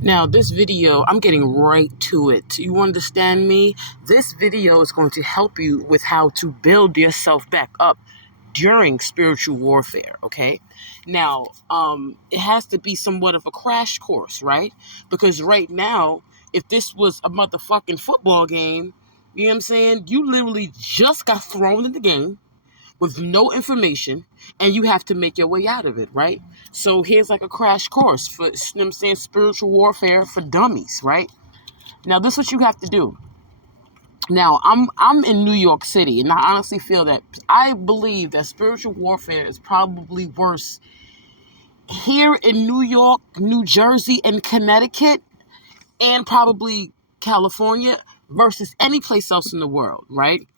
Now, this video, I'm getting right to it. You understand me? This video is going to help you with how to build yourself back up during spiritual warfare, okay? Now, it has to be somewhat of a crash course, right? Because right now, if this was a motherfucking football game, you know what I'm saying? You literally just got thrown in the game with no information, and you have to make your way out of it, right? So here's like a crash course for, you know what I'm saying, spiritual warfare for dummies, right? Now, this is what you have to do. Now, I'm in New York City, and I honestly feel that I believe that spiritual warfare is probably worse here in New York, New Jersey, and Connecticut, and probably California versus any place else in the world, right?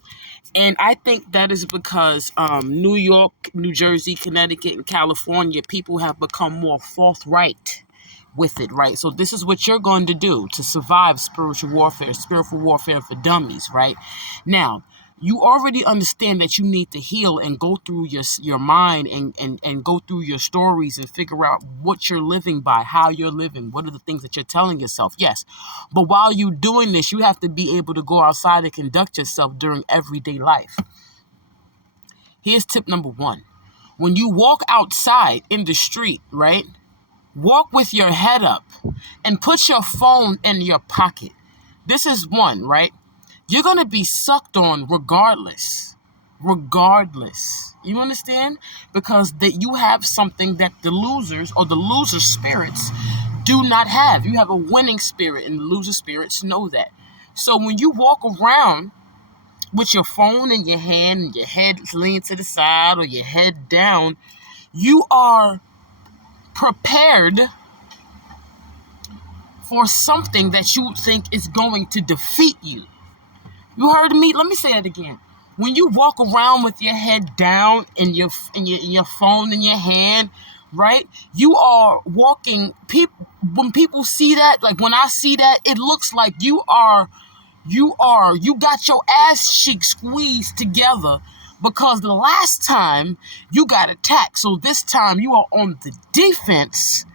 And I think that is because New York, New Jersey, Connecticut, and California, people have become more forthright with it, right? So this is what you're going to do to survive spiritual warfare for dummies, right? Now, you already understand that you need to heal and go through your mind and go through your stories and figure out what you're living by, how you're living, what are the things that you're telling yourself. Yes, but while you're doing this, you have to be able to go outside and conduct yourself during everyday life. Here's tip number 1. When you walk outside in the street, right, walk with your head up and put your phone in your pocket. This is one, right? You're going to be sucked on regardless. Regardless. You understand? Because that you have something that the losers or the loser spirits do not have. You have a winning spirit, and the loser spirits know that. So when you walk around with your phone in your hand and your head leaned to the side or your head down, you are prepared for something that you think is going to defeat you. You heard me? Let me say that again. When you walk around with your head down and your phone in your hand, right? You are walking. When people see that, like when I see that, it looks like you got your ass cheek squeezed together because the last time you got attacked. So this time you are on the defense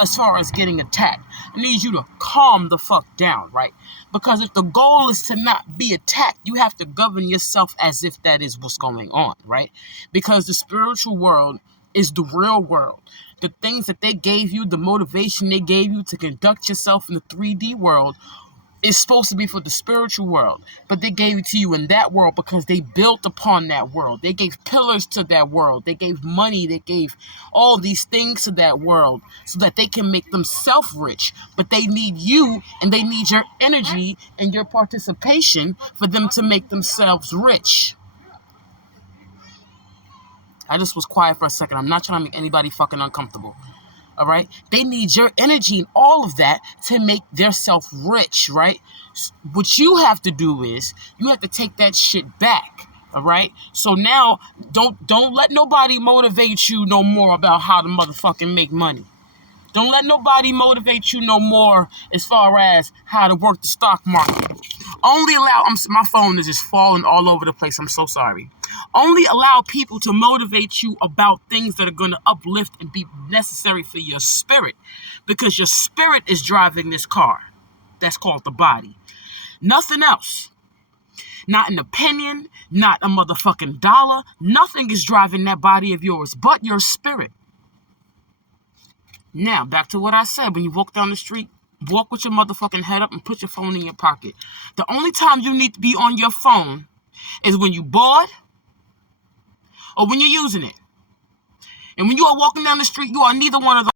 as far as getting attacked. I need you to calm the fuck down, right? Because if the goal is to not be attacked, you have to govern yourself as if that is what's going on, right? Because the spiritual world is the real world. The things that they gave you, the motivation they gave you to conduct yourself in the 3D world is supposed to be for the spiritual world, but they gave it to you in that world because they built upon that world. They gave pillars to that world. They gave money. They gave all these things to that world so that they can make themselves rich. But they need you, and they need your energy and your participation for them to make themselves rich. I just was quiet for a second. I'm not trying to make anybody fucking uncomfortable. All right. They need your energy and all of that to make their self rich. Right. What you have to do is you have to take that shit back. All right. So now don't let nobody motivate you no more about how to motherfucking make money. Don't let nobody motivate you no more as far as how to work the stock market. Only allow, my phone is just falling all over the place. I'm so sorry. Only allow people to motivate you about things that are going to uplift and be necessary for your spirit. Because your spirit is driving this car. That's called the body. Nothing else. Not an opinion, not a motherfucking dollar. Nothing is driving that body of yours but your spirit. Now, back to what I said. When you walk down the street, walk with your motherfucking head up and put your phone in your pocket. The only time you need to be on your phone is when you're bored or when you're using it. And when you are walking down the street, you are neither one of those.